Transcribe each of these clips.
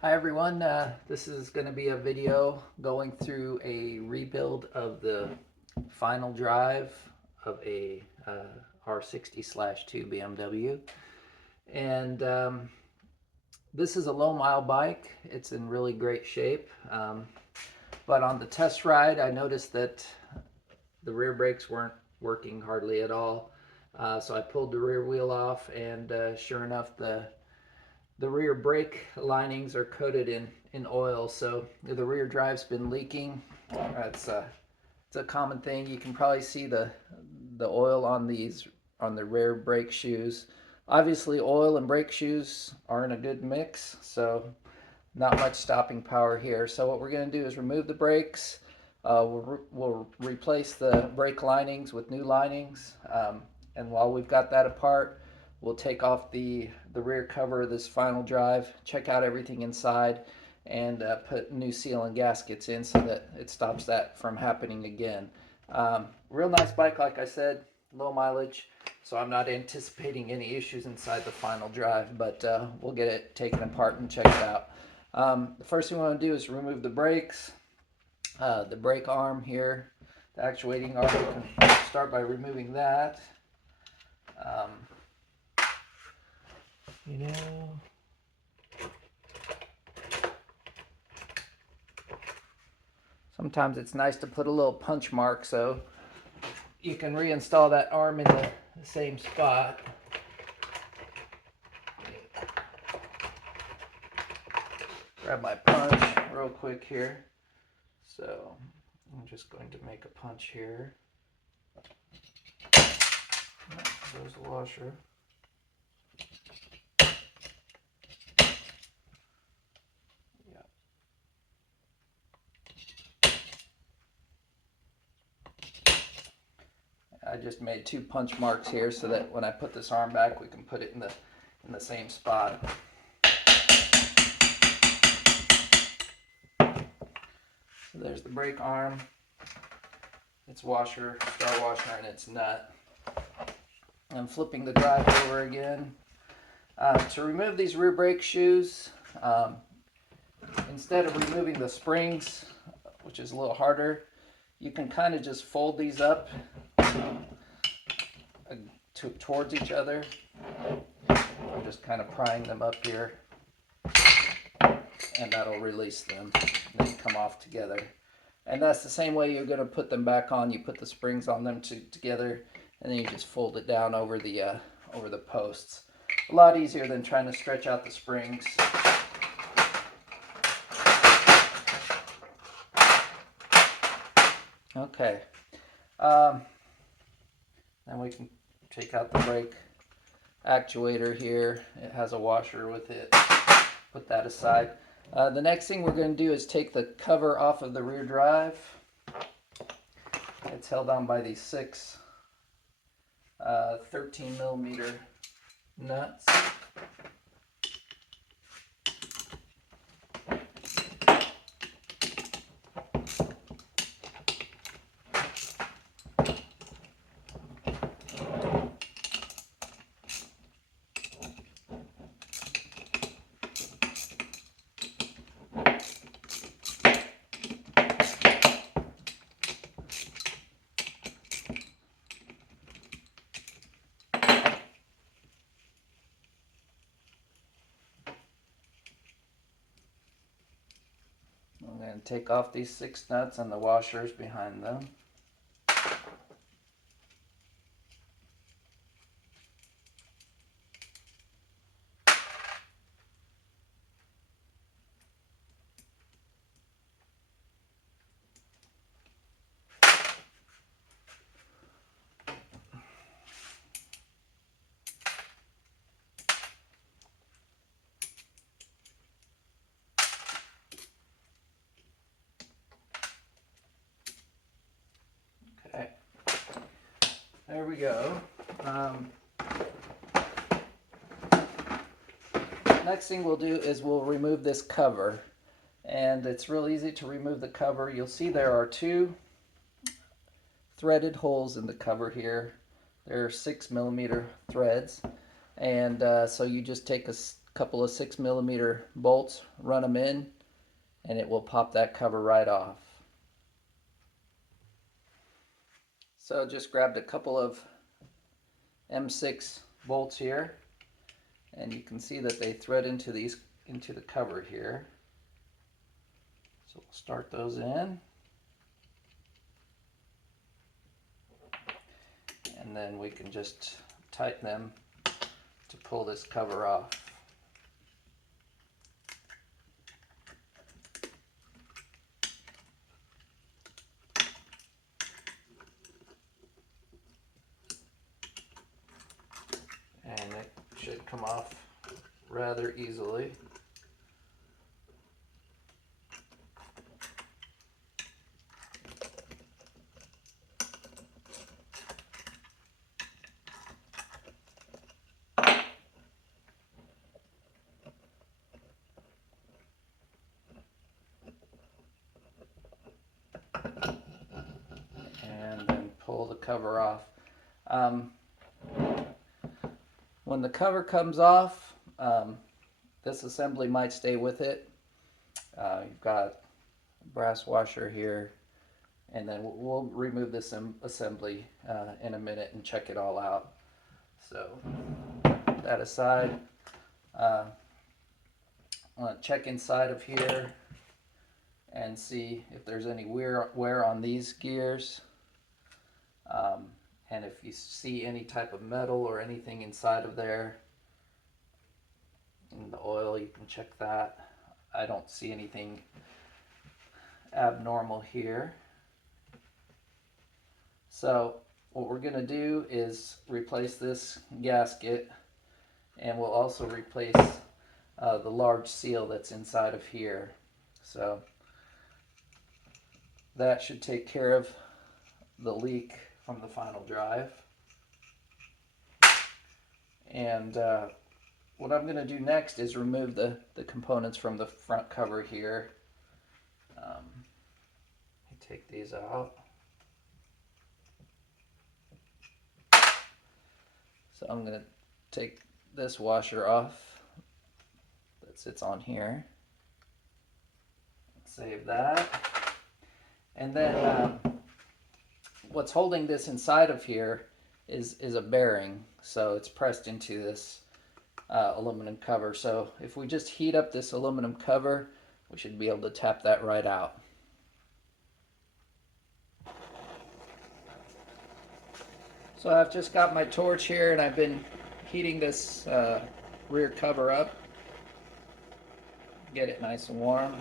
Hi everyone, this is going to be a video going through a rebuild of the final drive of a R60/2 BMW. And this is a low mile bike. It's in really great shape. But on the test ride, I noticed that the rear brakes weren't working hardly at all. So I pulled the rear wheel off, and sure enough, the rear brake linings are coated in oil, so the rear drive's been leaking. It's a common thing. You can probably see the oil on the rear brake shoes. Obviously, oil and brake shoes aren't a good mix, so not much stopping power here. So what we're going to do is remove the brakes. We'll replace the brake linings with new linings, and while we've got that apart, we'll take off the rear cover of this final drive, check out everything inside, and put new seal and gaskets in so that it stops that from happening again. Real nice bike, like I said, low mileage, so I'm not anticipating any issues inside the final drive, but we'll get it taken apart and checked out. The first thing we want to do is remove the brakes, the brake arm here, the actuating arm. We can start by removing that. Um, you know, sometimes it's nice to put a little punch mark so you can reinstall that arm in the same spot. Grab my punch real quick here. So I'm just going to make a punch here. There's the washer. I just made two punch marks here so that when I put this arm back, we can put it in the same spot. So there's the brake arm, its washer, star washer, and its nut. I'm flipping the drive over again. To remove these rear brake shoes, instead of removing the springs, which is a little harder, you can kind of just fold these up towards each other. I'm just kind of prying them up here, and that'll release them. They come off together. And that's the same way you're going to put them back on. You put the springs on them together, and then you just fold it down over the posts. A lot easier than trying to stretch out the springs. Okay. Then we can take out the brake actuator here. It has a washer with it. Put that aside. The next thing we're going to do is take the cover off of the rear drive. It's held on by these six 13 millimeter nuts. I'm going to take off these six nuts and the washers behind them. Okay, there we go. Next thing we'll do is we'll remove this cover, and it's real easy to remove the cover. You'll see there are two threaded holes in the cover here. There are 6 millimeter threads, And so you just take a couple of 6mm bolts, run them in, and it will pop that cover right off. So just grabbed a couple of M6 bolts here, and you can see that they thread into the cover here. So we'll start those in, and then we can just tighten them to pull this cover off. And it should come off rather easily. And then pull the cover off. When the cover comes off, this assembly might stay with it. You've got a brass washer here, and then we'll remove this assembly in a minute and check it all out. So put that aside. I want to check inside of here and see if there's any wear on these gears. And if you see any type of metal or anything inside of there, in the oil, you can check that. I don't see anything abnormal here. So what we're going to do is replace this gasket, and we'll also replace the large seal that's inside of here. So that should take care of the leak from the final drive. And what I'm going to do next is remove the components from the front cover here. Take these out. So I'm going to take this washer off that sits on here. Save that. And then what's holding this inside of here is a bearing. So it's pressed into this aluminum cover. So if we just heat up this aluminum cover, we should be able to tap that right out. So I've just got my torch here, and I've been heating this rear cover up. Get it nice and warm.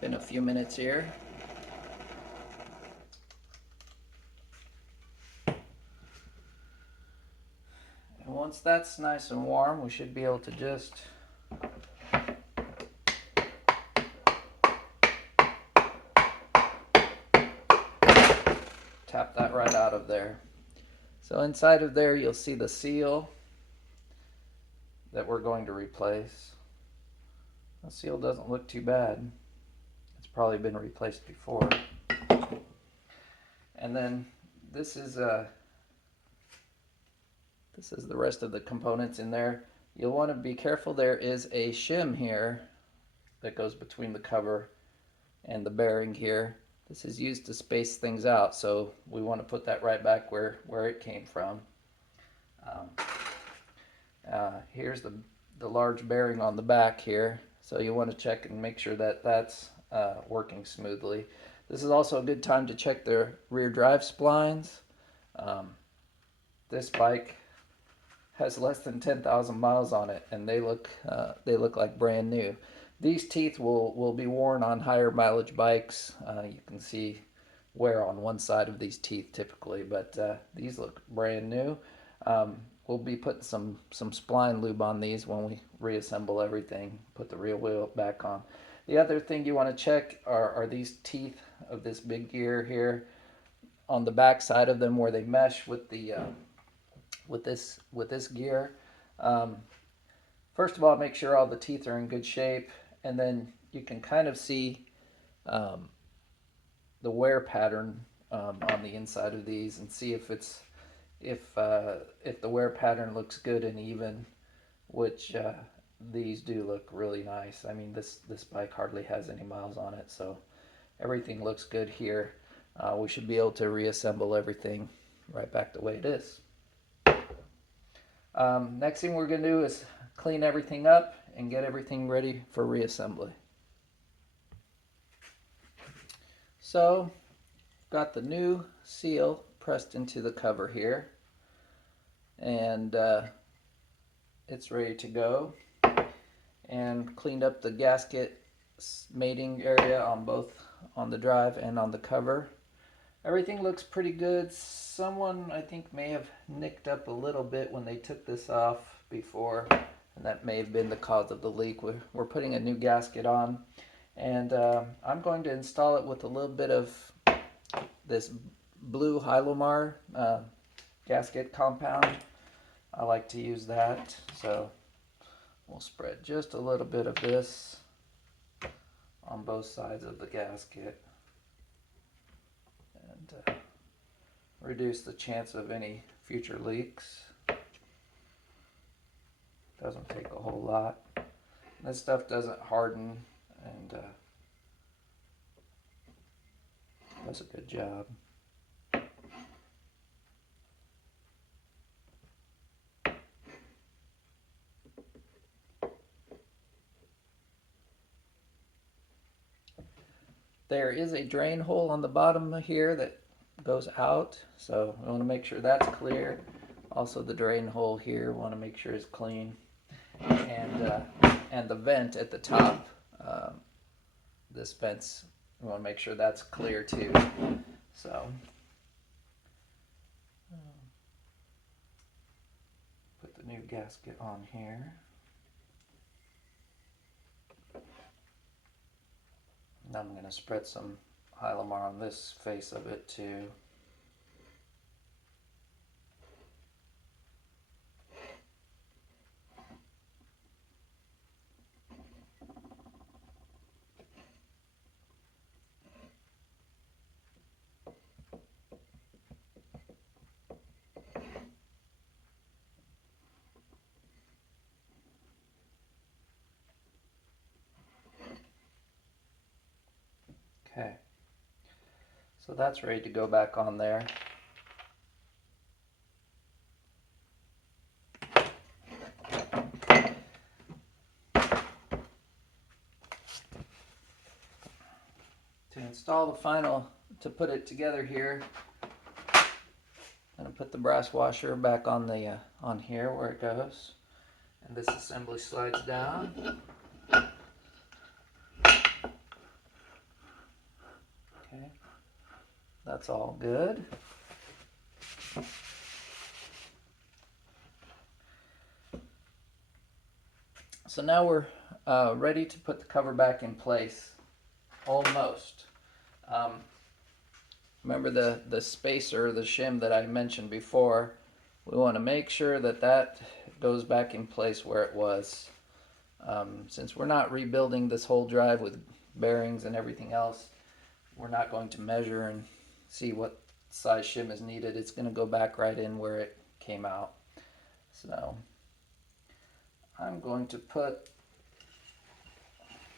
Been a few minutes here. And once that's nice and warm, we should be able to just tap that right out of there. So inside of there, you'll see the seal that we're going to replace. The seal doesn't look too bad. It's probably been replaced before. And then this is the rest of the components in there. You'll want to be careful. There is a shim here that goes between the cover and the bearing here. This is used to space things out, so we want to put that right back where it came from. Here's the large bearing on the back here, so you want to check and make sure that that's working smoothly. This is also a good time to check the rear drive splines. This bike has less than 10,000 miles on it, and they look like brand new. These teeth will be worn on higher mileage bikes. You can see wear on one side of these teeth typically, but these look brand new. We'll be putting some spline lube on these when we reassemble everything, put the rear wheel back on. The other thing you want to check are these teeth of this big gear here on the back side of them, where they mesh with the with this gear. First of all, make sure all the teeth are in good shape, and then you can kind of see the wear pattern on the inside of these, and see if if the wear pattern looks good and even, which these do look really nice. I mean, this bike hardly has any miles on it, so everything looks good here. We should be able to reassemble everything right back the way it is. Next thing we're going to do is clean everything up and get everything ready for reassembly. So, got the new seal pressed into the cover here, and it's ready to go. And cleaned up the gasket mating area on the drive and on the cover. Everything looks pretty good. Someone, I think, may have nicked up a little bit when they took this off before, and that may have been the cause of the leak. We're putting a new gasket on, and I'm going to install it with a little bit of this blue Hylomar gasket compound. I like to use that, so we'll spread just a little bit of this on both sides of the gasket and reduce the chance of any future leaks. Doesn't take a whole lot. This stuff doesn't harden and does a good job. There is a drain hole on the bottom here that goes out, so we want to make sure that's clear. Also, the drain hole here, we want to make sure is clean, and the vent at the top. This vent's, we want to make sure that's clear too. So put the new gasket on here. Now I'm going to spread some Hylomar on this face of it too. Okay, so that's ready to go back on there. To install the final, to put it together here, I'm going to put the brass washer back on the on here where it goes, and this assembly slides down. Okay, that's all good. So now we're ready to put the cover back in place, almost. Remember the spacer, the shim that I mentioned before, we want to make sure that that goes back in place where it was. Since we're not rebuilding this whole drive with bearings and everything else, we're not going to measure and see what size shim is needed. It's going to go back right in where it came out. So I'm going to put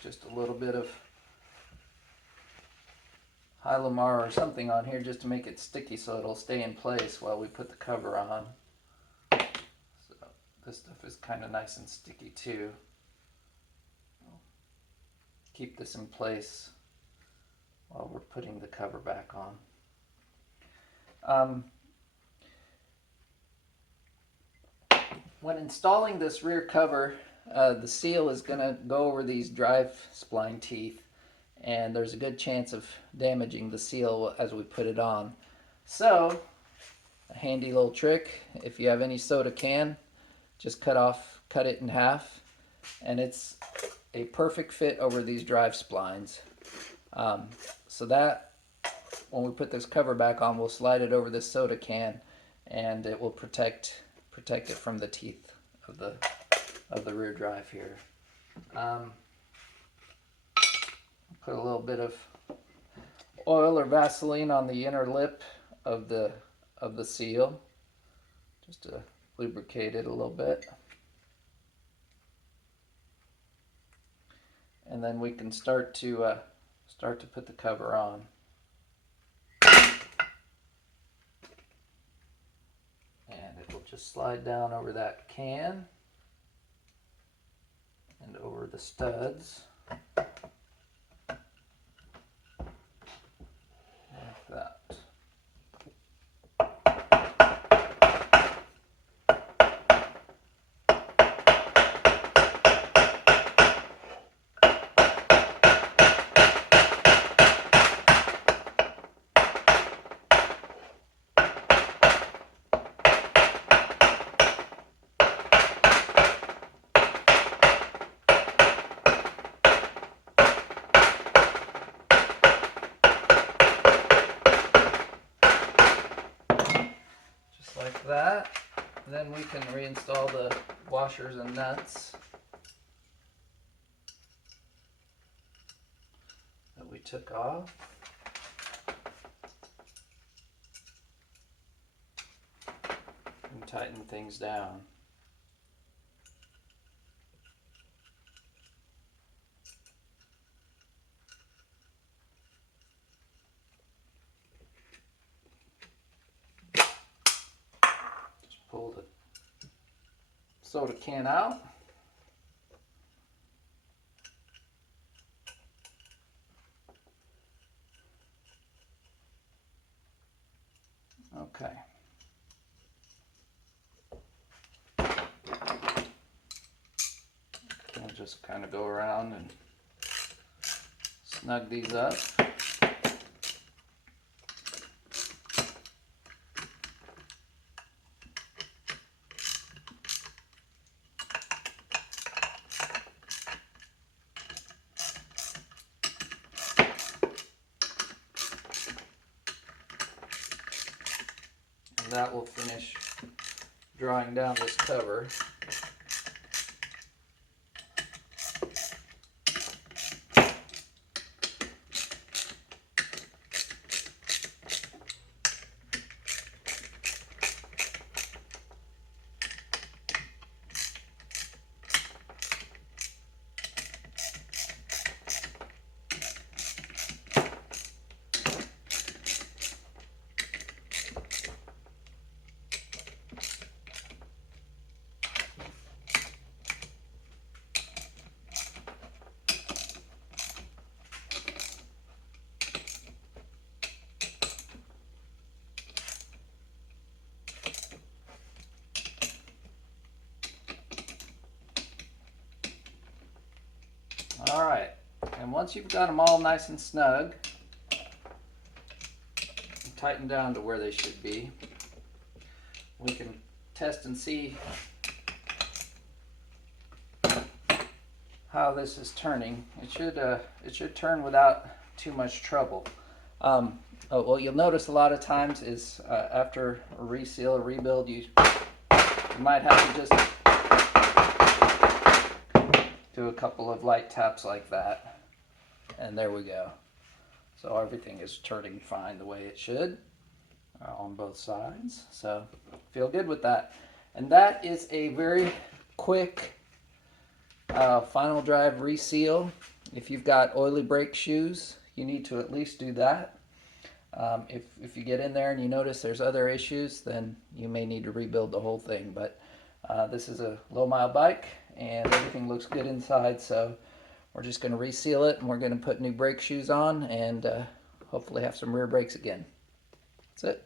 just a little bit of Hylomar or something on here just to make it sticky so it'll stay in place while we put the cover on. So this stuff is kind of nice and sticky too. Keep this in place while we're putting the cover back on. When installing this rear cover, the seal is going to go over these drive spline teeth, and there's a good chance of damaging the seal as we put it on. So, a handy little trick, if you have any soda can, just cut it in half, and it's a perfect fit over these drive splines. So that, when we put this cover back on, we'll slide it over this soda can, and it will protect it from the teeth of the rear drive here. Put a little bit of oil or Vaseline on the inner lip of the seal. just to lubricate it a little bit. And then we can start to put the cover on. And it will just slide down over that can and over the studs like that. Like that. Then we can reinstall the washers and nuts that we took off. And tighten things down. Pull the soda can out. Okay. I'll just kind of go around and snug these up. That will finish drawing down this cover. All right, and once you've got them all nice and snug, tightened down to where they should be, we can test and see how this is turning. It should turn without too much trouble. Well, you'll notice a lot of times is after a reseal or rebuild, you might have to just do a couple of light taps like that, and there we go. So everything is turning fine the way it should on both sides. So feel good with that. And that is a very quick final drive reseal. If you've got oily brake shoes, you need to at least do that. If you get in there and you notice there's other issues, then you may need to rebuild the whole thing. But this is a low mile bike and everything looks good inside, so we're just going to reseal it and we're going to put new brake shoes on and hopefully have some rear brakes again. That's it.